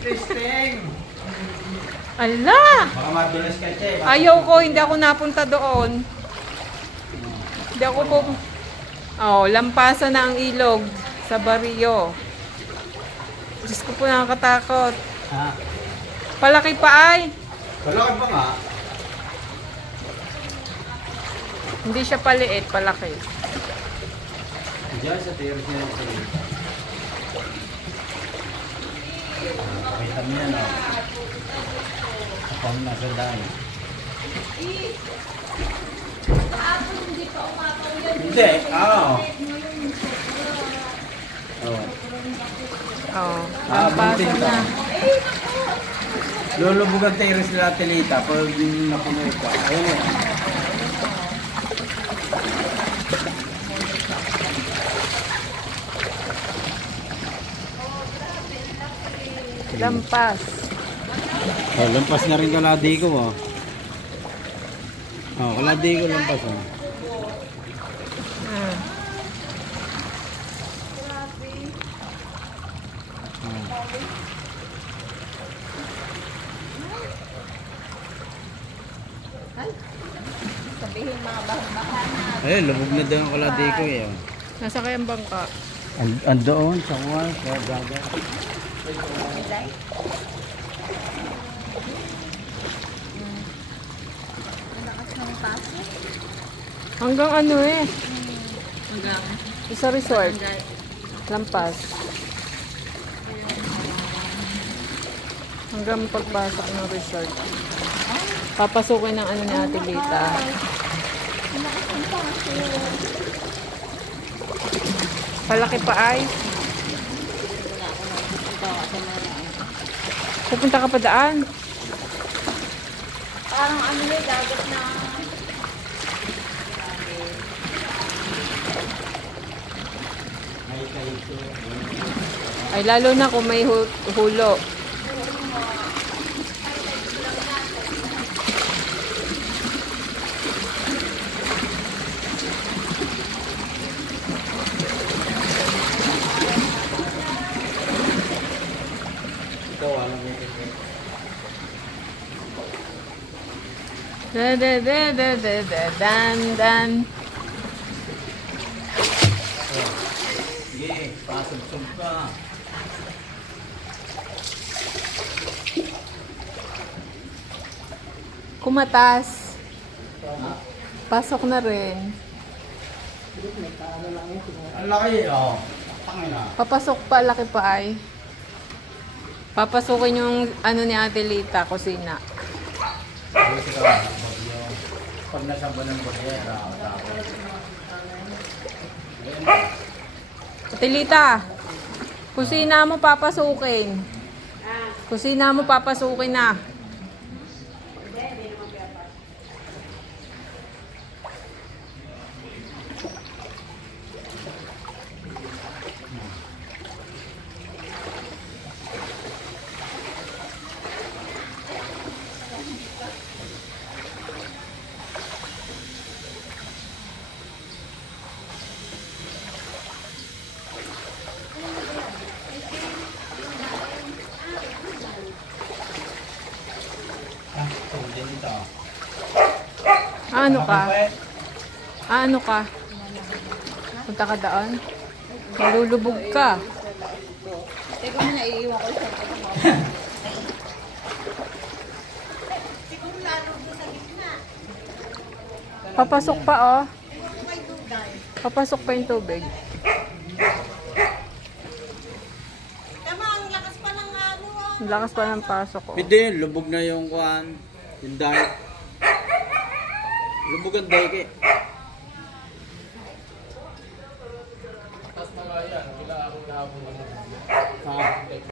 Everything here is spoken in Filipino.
Testing! Ala! Baka madulas ka, Che. Ayaw ko, hindi ako napunta doon. Hindi ako po... Oh, lampasan na ang ilog sa Barrio. Diyos ko po, nakakatakot. Ha? Palaki pa ay. Palaki ba nga? Hindi siya paliit, palaki. Diyan sa terrace niya sa dito. Pakita mo yan, o. Ako ang nasa dahil. Hindi, oo. Oo. Oh, lampasan na. Lulubog ang terrace nila Telita pag napunoy ka. Ayun eh. Lampas. Oh, lampas na rin kaladi ko, oh. Oh, kaladi ko lampas, oh. Ah. Sabihin mga bahan na. Ayun, lubog na daw ang kaladi ko, eh. Oh. Nasa kayang bangka. Andoon, sa kuwan, sa gaga. Milay? Ang lakas ng paso. Hanggang ano eh. Hanggang Sa resort. Lampas. Hanggang pagpasok ng resort. Papasukin ng ano ni Ate Lita. ang lakas ng paso. Palaki pa ay. Wala ako nakikita sa mga Pupunta ka pa daan. parang ano na dagat na Ay lalo na kung may hulo. Ito, alam mo ito. Dan. Sige, pasog-sog ka. Kumatas. Pasok na rin. Ang laki, oh. Tangin na. Papasok pa, laki pa ay. Papasukin yung ano ni Ate Lita, kusina. Dito ka, bagyo. Pag nasamba ng bagyera, tapos. Ate Lita, kusina mo papasukin. Kusina mo papasukin na. Ah, tubig dito. Ano ka? Ano ka? Punta ka daan? Malulubog ka. teka mo na iiwan ko siya siguro lalo doon sa gitna Papasok pa oh. may dugay Papasok pa yung tubig. tama ang lakas pa ng ano Ang lakas pa ng pasok oh. Hindi, lubog na yung kuhan. Yung dahil. Lubog ang dahil eh. Tapos malaya, wala akong nahabol.